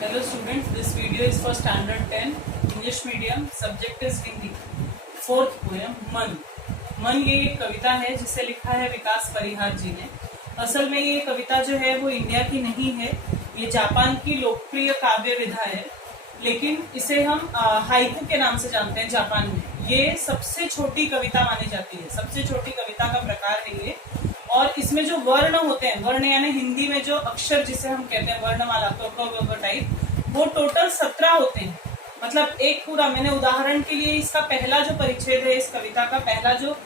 Hello students, this video is for standard 10 English medium. Subject is Hindi. Fourth poem मन. मन ये एक कविता है जिसे लिखा है विकास परिहार जी ने. असल में ये कविता जो है वो इंडिया की नहीं है, ये जापान की लोकप्रिय काव्य विधा है, लेकिन इसे हम हाइकू के नाम से जानते हैं जापान में. ये सबसे छोटी कविता मानी जाती है, सबसे छोटी कविता का प्रकार है ये. और इसमें जो वर्ण होते हैं, वर्ण यानी हिंदी में जो अक्षर जिसे हम कहते हैं वर्णमाला टाइप, वो टोटल 17 होते हैं. मतलब एक पूरा, मैंने उदाहरण के लिए इसका पहला जो परिच्छेद है, इस कविता का पहला जो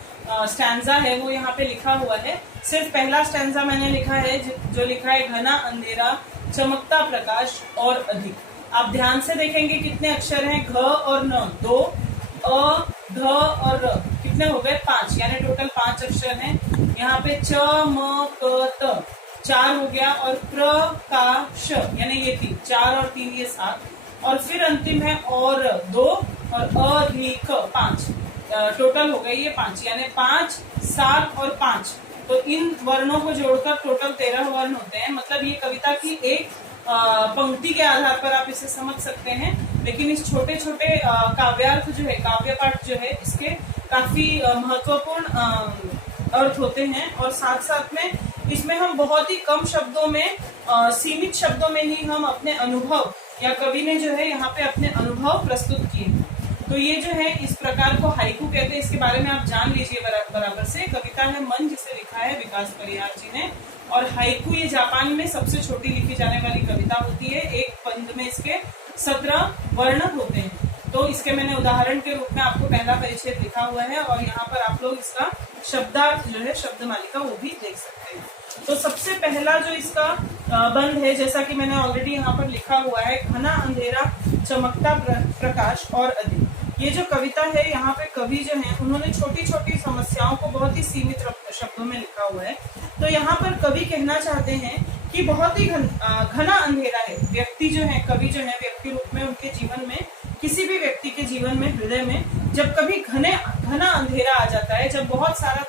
स्टैंजा है वो यहाँ पे लिखा हुआ है. सिर्फ पहला स्टैंजा मैंने लिखा है जो लिखा है घना अंधेरा चमकता प्रकाश और अधिक. आप ध्यान से देखेंगे कितने अक्षर हैं, घ और न 2, अ ध और र कितने हो गए 5, यानी टोटल 5 अक्षर हैं. यहाँ पे च म क त 4 हो गया और प्र का श यानी ये 3, 4 और 3 ये 7, और फिर अंतिम है और 2 और अधिक 5. टोटल हो गई ये 5, यानी 5, 7 और 5. तो इन वर्णों को जोड़कर टोटल 13 वर्ण होते हैं. मतलब ये कविता की एक पंक्ति के आधार पर आप इसे समझ सकते हैं, लेकिन इस छोटे छोटे काव्यार्थ जो है, काव्य पाठ जो है, इसके काफी महत्वपूर्ण अर्थ होते हैं. और साथ साथ में इसमें हम बहुत ही कम शब्दों में, सीमित शब्दों में ही हम अपने अनुभव, या कवि ने जो है यहाँ पे अपने अनुभव प्रस्तुत किए. तो ये जो है इस प्रकार को हाइकू कहते हैं. इसके बारे में आप जान लीजिए बराबर से. कविता है मन, जिसे लिखा है विकास परिहार जी ने. और हाइकू ये जापान में सबसे छोटी लिखी जाने वाली कविता होती है. एक बंद में इसके 17 वर्ण होते हैं. तो इसके मैंने उदाहरण के रूप में आपको पहला परिच्छेद लिखा हुआ है, और यहाँ पर आप लोग इसका शब्दार्थ जो है, शब्द मालिका, वो भी देख सकते हैं. तो सबसे पहला जो इसका बंद है, जैसा कि मैंने ऑलरेडी यहाँ पर लिखा हुआ है, घना अंधेरा चमकता प्रकाश और अधिक. ये जो कविता है, यहाँ पे कवि जो है उन्होंने छोटी छोटी समस्याओं को बहुत ही सीमित शब्दों में लिखा हुआ है. तो यहाँ पर कवि कहना चाहते हैं कि बहुत ही घना अंधेरा है. व्यक्ति जो है, कवि जो है, व्यक्ति रूप में उनके जीवन में, किसी भी व्यक्ति के जीवन में, हृदय में जब कभी घना अंधेरा आ जाता है, जब बहुत सारा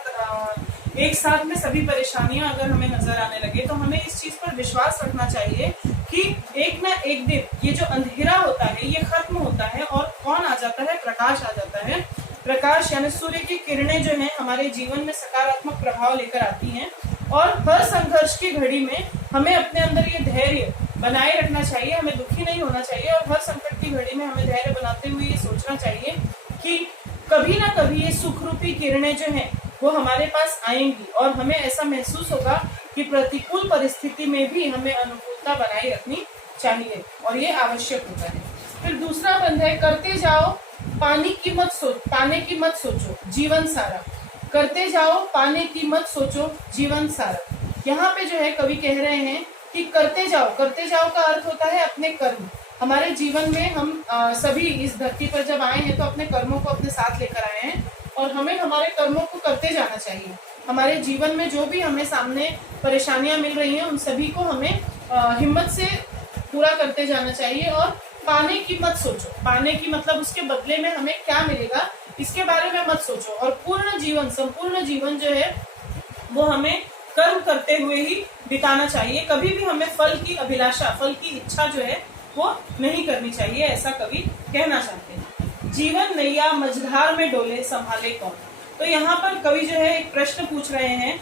एक साथ में सभी परेशानियां अगर हमें नजर आने लगे, तो हमें इस चीज पर विश्वास रखना चाहिए कि एक ना एक दिन ये जो अंधेरा होता है ये खत्म होता है, और कौन आ जाता है, प्रकाश आ जाता है. प्रकाश यानी सूर्य की किरणें जो हैं हमारे जीवन में सकारात्मक प्रभाव लेकर आती हैं. और हर संघर्ष की घड़ी में हमें अपने अंदर ये धैर्य बनाए रखना चाहिए, हमें दुखी नहीं होना चाहिए, और हर संकट की घड़ी में हमें धैर्य बनाते हुए ये सोचना चाहिए कि कभी ना कभी ये सुख रूपी किरणें जो हैं वो हमारे पास आएंगी, और हमें ऐसा महसूस होगा कि प्रतिकूल परिस्थिति में भी हमें अनुकूलता बनाए रखनी चाहिए, और ये आवश्यक होता है. फिर दूसरा बंद है, करते जाओ पाने की मत सोचो जीवन सारा. करते जाओ, पाने की मत सोचो जीवन सारा. यहाँ पे जो है कवि कह रहे हैं कि करते जाओ का अर्थ होता है अपने कर्म. हमारे जीवन में हम सभी इस धरती पर जब आए हैं तो अपने कर्मों को अपने साथ लेकर आए हैं, और हमें हमारे कर्मों को करते जाना चाहिए. हमारे जीवन में जो भी हमें सामने परेशानियां मिल रही हैं, उन सभी को हमें हिम्मत से पूरा करते जाना चाहिए. और पाने की मत सोचो, पाने की मतलब उसके बदले में हमें क्या मिलेगा, इसके बारे में मत सोचो. और संपूर्ण जीवन जो है वो हमें कर्म करते हुए ही बिताना चाहिए. कभी भी हमें फल की अभिलाषा, फल की इच्छा जो है वो नहीं करनी चाहिए, ऐसा कवि कहना चाहते हैं. जीवन नैया मझधार में डोले संभाले कौन. तो यहाँ पर कवि जो है एक प्रश्न पूछ रहे हैं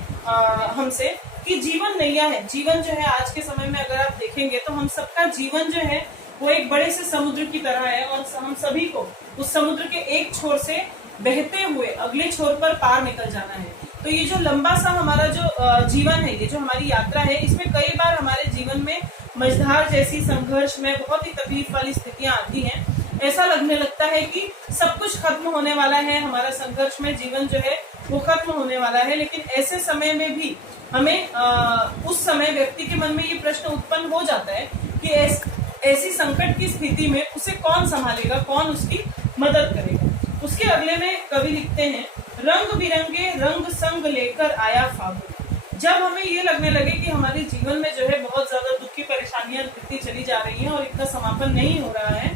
हमसे कि जीवन नैया है. जीवन जो है आज के समय में अगर आप देखेंगे तो हम सबका जीवन जो है वो एक बड़े से समुद्र की तरह है, और हम सभी को उस समुद्र के एक छोर से बहते हुए अगले छोर पर पार निकल जाना है. तो ये जो लंबा सा हमारा जो जीवन है, ये जो हमारी यात्रा है, इसमें कई बार हमारे जीवन में मझधार जैसी संघर्ष में बहुत ही तकलीफ वाली स्थितियां आती हैं. ऐसा लगने लगता है कि सब कुछ खत्म होने वाला है, हमारा संघर्ष में जीवन जो है वो खत्म होने वाला है. लेकिन ऐसे समय में भी हमें उस समय व्यक्ति के मन में ये प्रश्न उत्पन्न हो जाता है कि ऐसी संकट की स्थिति में उसे कौन संभालेगा, कौन उसकी मदद करेगा. उसके अगले में कवि लिखते हैं, रंग बिरंगे रंग संग लेकर आया फागुन. जब हमें ये लगने लगे कि हमारे जीवन में जो है बहुत ज्यादा दुख की परेशानियां बढ़ती चली जा रही हैं और इनका समापन नहीं हो रहा है,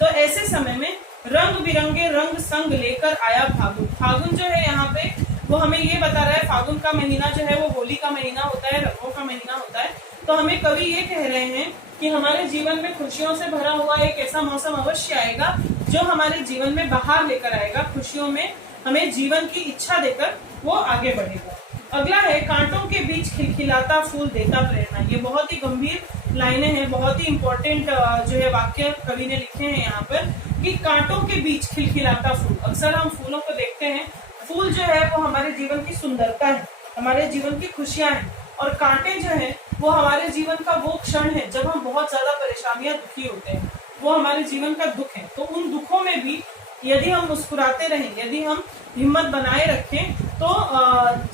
तो ऐसे समय में रंग बिरंगे रंग संग लेकर आया फागुन. फागुन जो है यहाँ पे वो हमें ये बता रहा है, फागुन का महीना जो है वो होली का महीना होता है, रंगों का महीना होता है. तो हमें कवि ये कह रहे हैं कि हमारे जीवन में खुशियों से भरा हुआ एक ऐसा मौसम अवश्य आएगा जो हमारे जीवन में बाहर लेकर आएगा, खुशियों में हमें जीवन की इच्छा देकर वो आगे बढ़ेगा। अगला है कांटों के बीच खिलखिलाता फूल देता प्रेरणा। ये बहुत ही गंभीर लाइनें हैं, बहुत ही इंपॉर्टेंट जो है वाक्य कवि ने लिखे हैं यहाँ पर कि कांटों के बीच खिलखिलाता फूल। अक्सर हम फूलों को देखते हैं, फूल जो है वो हमारे जीवन की सुंदरता है, हमारे जीवन की खुशियां हैं, और कांटे जो है वो हमारे जीवन का वो क्षण है जब हम बहुत ज्यादा परेशानियां दुखी होते हैं, वो हमारे जीवन का दुख है। तो उन दुखों में भी यदि हम मुस्कुराते रहें, यदि हम हिम्मत बनाए रखें, तो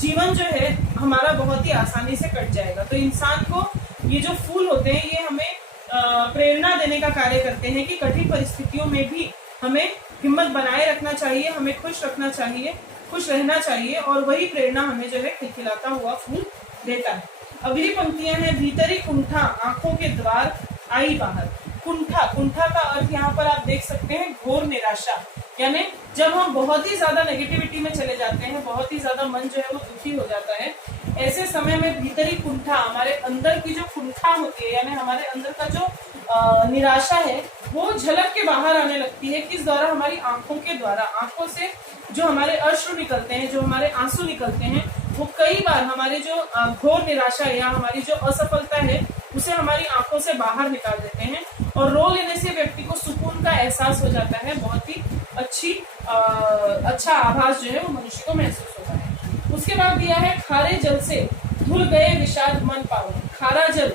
जीवन जो है हमारा बहुत ही आसानी से कट जाएगा। तो इंसान को ये जो फूल होते हैं ये हमें प्रेरणा देने का कार्य करते हैं कि कठिन परिस्थितियों में भी हमें हिम्मत बनाए रखना चाहिए, हमें खुश रखना चाहिए, खुश रहना चाहिए, और वही प्रेरणा हमें जो है खिलखिलाता हुआ फूल देता है। अगली पंक्तियां हैं भीतरी कुंठा आंखों के द्वार आई बाहर। कुंठा, कुंठा का अर्थ यहाँ पर आप देख सकते हैं घोर निराशा, यानी जब हम बहुत ही ज्यादा नेगेटिविटी में चले जाते हैं, बहुत ही ज्यादा मन जो है वो दुखी हो जाता है, ऐसे समय में भीतरी कुंठा, हमारे अंदर की जो कुंठा होती है, यानी हमारे अंदर का जो निराशा है वो झलक के बाहर आने लगती है। किस द्वारा? हमारी आंखों के द्वारा। आंखों से जो हमारे अश्रु निकलते हैं, जो हमारे आंसू निकलते हैं, वो कई बार हमारे जो घोर निराशा या हमारी जो असफलता है उसे हमारी आंखों से बाहर निकाल देते हैं, और रो लेने से व्यक्ति को सुकून का एहसास हो जाता है, बहुत ही अच्छा आभास जो है वो मनुष्य को महसूस होता है। उसके बाद दिया है खारे जल से धुल गए विषाद मन पावन। खारा जल,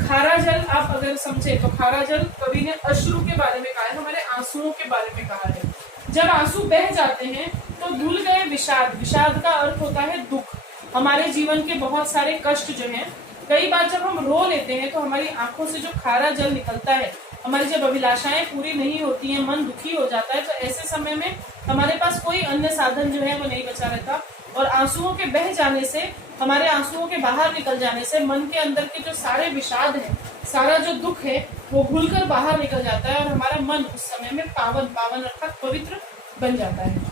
खारा जल आप अगर समझे तो खारा जल कवि ने अश्रु के बारे में कहा है, हमारे आंसुओं के बारे में कहा है। जब आंसू बह जाते हैं तो धुल गए विषाद, विषाद का अर्थ होता है दुख। हमारे जीवन के बहुत सारे कष्ट जो हैं, कई बार जब हम रो लेते हैं तो हमारी आंखों से जो खारा जल निकलता है, हमारी जब अभिलाषाएं पूरी नहीं होती हैं, मन दुखी हो जाता है, तो ऐसे समय में हमारे पास कोई अन्य साधन जो है वो नहीं बचा रहता, और आंसुओं के बह जाने से, हमारे आंसुओं के बाहर निकल जाने से मन के अंदर के जो सारे विषाद है, सारा जो दुख है वो घुलकर बाहर निकल जाता है, और हमारा मन उस समय में पावन, पावन अर्थात पवित्र बन जाता है।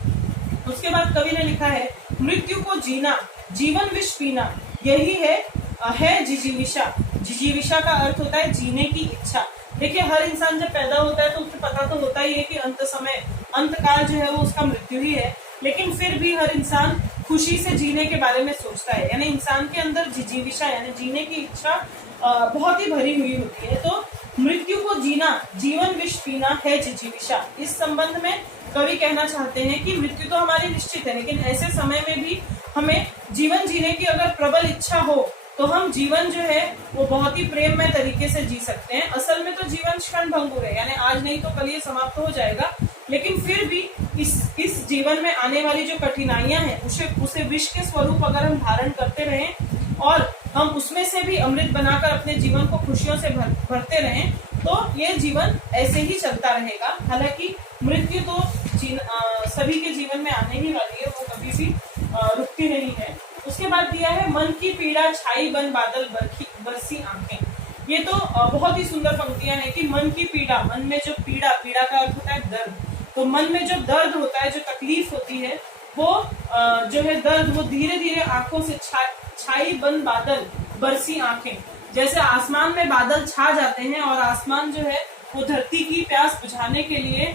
उसके बाद कवि ने लिखा है मृत्यु को जीना जीवन विष पीना, यही है जिजीविषा। जिजीविषा का अर्थ होता है जीने की इच्छा। देखिए हर इंसान जब पैदा होता है तो उसे पता तो होता ही है कि अंत काल जो है वो उसका मृत्यु ही है, लेकिन फिर भी हर इंसान खुशी से जीने के बारे में सोचता है, यानी इंसान के अंदर जिजीविषा यानी जीने की इच्छा बहुत ही भरी हुई होती है। तो मृत्यु को जीना जीवन विष पीना है जिजीविषा। इस संबंध में कवि कहना चाहते हैं कि मृत्यु तो हमारी निश्चित है, लेकिन ऐसे समय में भी हमें जीवन जीने की अगर प्रबल इच्छा हो तो हम जीवन जो है वो बहुत ही प्रेममय तरीके से जी सकते हैं। असल में तो जीवन क्षण भंगुर है, यानी आज नहीं तो कल ये समाप्त हो जाएगा, लेकिन फिर भी इस जीवन में आने वाली जो कठिनाइयां हैं उसे विष के स्वरूप अगर हम धारण करते रहें और हम उसमें से भी अमृत बनाकर अपने जीवन को खुशियों से भरते रहें, तो ये जीवन ऐसे ही चलता रहेगा। हालांकि मृत्यु तो सभी के जीवन में आने ही वाली है, वो कभी भी रुकती नहीं है। उसके बाद दिया है मन की पीड़ा छाई बन बादल बरसी आंखें। ये तो बहुत ही सुंदर पंक्तियां हैं कि मन की पीड़ा, मन में जो पीड़ा का अर्थ होता है दर्द, तो मन में जो दर्द होता है, जो तकलीफ होती है, वो जो है दर्द वो धीरे धीरे आंखों से छाई बन बादल बरसी आंखें। जैसे आसमान में बादल छा जाते हैं और आसमान जो है वो धरती की प्यास बुझाने के लिए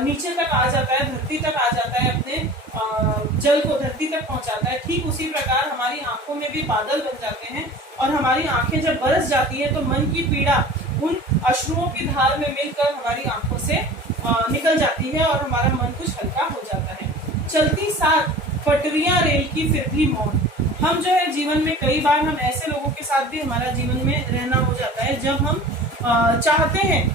नीचे तक आ जाता है, धरती तक आ जाता है, अपने जल को धरती तक पहुंचाता है, ठीक उसी प्रकार हमारी आंखों में भी बादल बन जाते हैं, और हमारी आंखें जब बरस जाती है तो मन की पीड़ा उन अश्रुओं की धार में मिलकर हमारी आंखों से निकल जाती है और हमारा मन कुछ हल्का हो जाता है। चलती साथ पटरियां रेल की फिर भी मौन। हम जो है जीवन में कई बार हम ऐसे लोगों के साथ भी हमारा जीवन में रहना हो जाता है जब हम चाहते हैं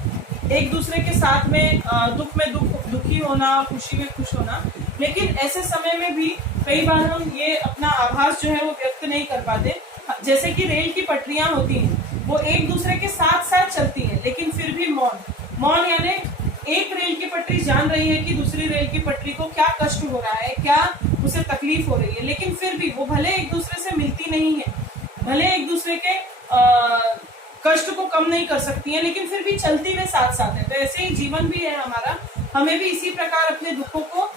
एक दूसरे के साथ में दुख में दुखी होना, खुशी में खुश होना, लेकिन ऐसे समय में भी कई बार हम ये अपना आभास जो है वो व्यक्त नहीं कर पाते। जैसे कि रेल की पटरियां होती हैं, वो एक दूसरे के साथ साथ चलती हैं, लेकिन फिर भी मौन यानी एक रेल की पटरी जान रही है कि दूसरी रेल की पटरी को क्या कष्ट हो रहा है, क्या उसे तकलीफ हो रही है, लेकिन फिर भी वो भले एक दूसरे से मिलती नहीं है, भले एक दूसरे के कष्ट को कम नहीं कर सकती हैं, लेकिन फिर भी चलती हुए साथ साथ है। तो ऐसे ही जीवन भी है हमारा, हमें भी इसी प्रकार अपने दुखों को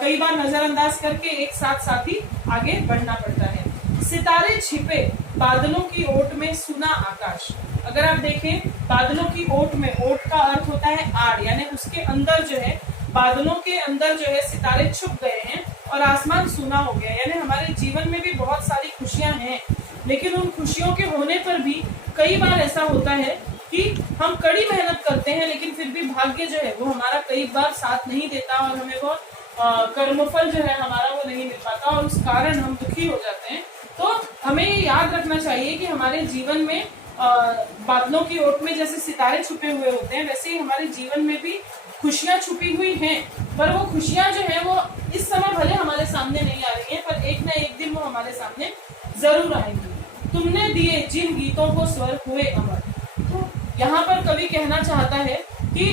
कई बार नजरअंदाज करके एक साथ ही आगे बढ़ना पड़ता है। सितारे छिपे बादलों की ओट में सुना आकाश। अगर आप देखें बादलों की ओट में, ओट का अर्थ होता है आड़, यानी उसके अंदर जो है, बादलों के अंदर जो है सितारे छुप गए हैं और आसमान सूना हो गया। यानी हमारे जीवन में भी बहुत सारी खुशियां हैं, लेकिन उन खुशियों के होने पर भी कई बार ऐसा होता है कि हम कड़ी मेहनत करते हैं, लेकिन फिर भी भाग्य जो है वो हमारा कई बार साथ नहीं देता और हमें वो कर्मफल जो है हमारा वो नहीं मिल पाता और उस कारण हम दुखी हो जाते हैं। तो हमें ये याद रखना चाहिए कि हमारे जीवन में बादलों की ओट में जैसे सितारे छुपे हुए होते हैं, वैसे ही हमारे जीवन में भी खुशियां छुपी हुई हैं, पर वो खुशियां जो है वो इस समय भले हमारे सामने नहीं आ रही हैं, पर एक ना एक दिन वो हमारे सामने जरूर आएंगी। तुमने दिए जिन गीतों को स्वर हुए अमर। तो यहाँ पर कवि कहना चाहता है कि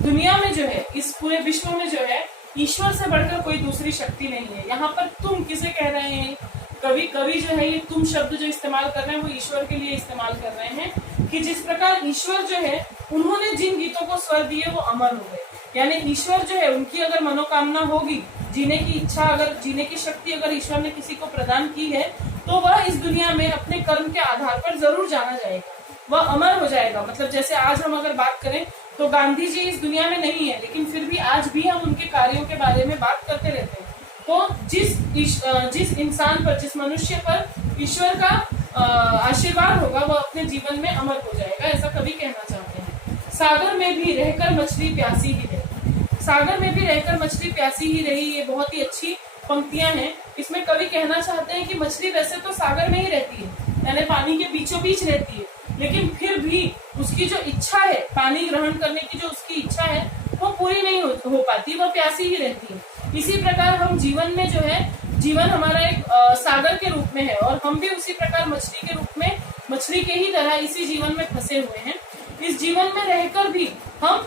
दुनिया में जो है, इस पूरे विश्व में जो है, ईश्वर से बढ़कर कोई दूसरी शक्ति नहीं है। यहाँ पर तुम किसे कह रहे हैं? कवि जो है ये तुम शब्द जो इस्तेमाल कर रहे हैं वो ईश्वर के लिए इस्तेमाल कर रहे हैं कि जिस प्रकार ईश्वर जो है उन्होंने जिन गीतों को स्वर दिए वो अमर हो गए। यानी ईश्वर जो है, उनकी अगर मनोकामना होगी, जीने की इच्छा, अगर जीने की शक्ति अगर ईश्वर ने किसी को प्रदान की है, तो वह इस दुनिया में अपने कर्म के आधार पर जरूर जाना जाएगा, वह अमर हो जाएगा। मतलब जैसे आज हम अगर बात करें तो गांधी जी इस दुनिया में नहीं है, लेकिन फिर भी आज भी हम उनके कार्यों के बारे में बात करते रहते हैं। तो जिस इंसान पर, जिस मनुष्य पर ईश्वर का आशीर्वाद होगा, वह अपने जीवन में अमर हो जाएगा, ऐसा कवि कहना चाहते हैं। सागर में भी रहकर मछली प्यासी ही रही। सागर में भी रहकर मछली प्यासी ही रही, ये बहुत ही अच्छी पंक्तियां हैं। इसमें कवि कहना चाहते हैं कि मछली वैसे तो सागर में ही रहती है, यानी पानी के बीचों बीच रहती है, लेकिन फिर भी उसकी जो इच्छा है, पानी ग्रहण करने की जो उसकी इच्छा है, वो पूरी नहीं हो पाती, वो प्यासी ही रहती है। इसी प्रकार हम जीवन में जो है, जीवन हमारा एक सागर के रूप में है और हम भी उसी प्रकार मछली के रूप में, मछली के ही तरह इसी जीवन में फंसे हुए हैं। इस जीवन में रहकर भी हम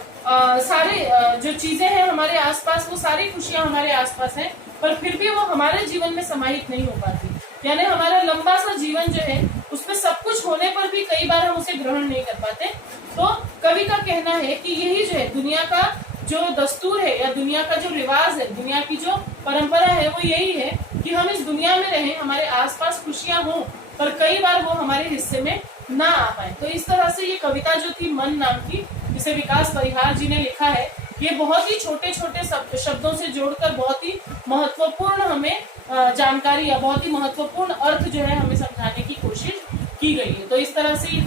सारे जो चीजें हैं हमारे आसपास, वो सारी खुशियां हमारे आसपास हैं, पर फिर भी वो हमारे जीवन में समाहित नहीं हो पाती। यानी हमारा लंबा सा जीवन जो है, उसमें सब कुछ होने पर भी कई बार हम उसे ग्रहण नहीं कर पाते। तो कवि का कहना है कि यही जो है दुनिया का जो दस्तूर है या दुनिया का जो रिवाज है, दुनिया की जो परंपरा है, वो यही है कि हम इस दुनिया में रहें, हमारे आसपास खुशियां हों, पर कई बार वो हमारे हिस्से में ना आ पाए। तो इस तरह से ये कविता जो थी मन नाम की, जिसे विकास परिहार जी ने लिखा है, ये बहुत ही छोटे छोटे शब्दों से जोड़कर बहुत ही महत्वपूर्ण हमें जानकारी या बहुत ही महत्वपूर्ण अर्थ जो है हमें समझाने की कोशिश की गई है। तो इस तरह से ये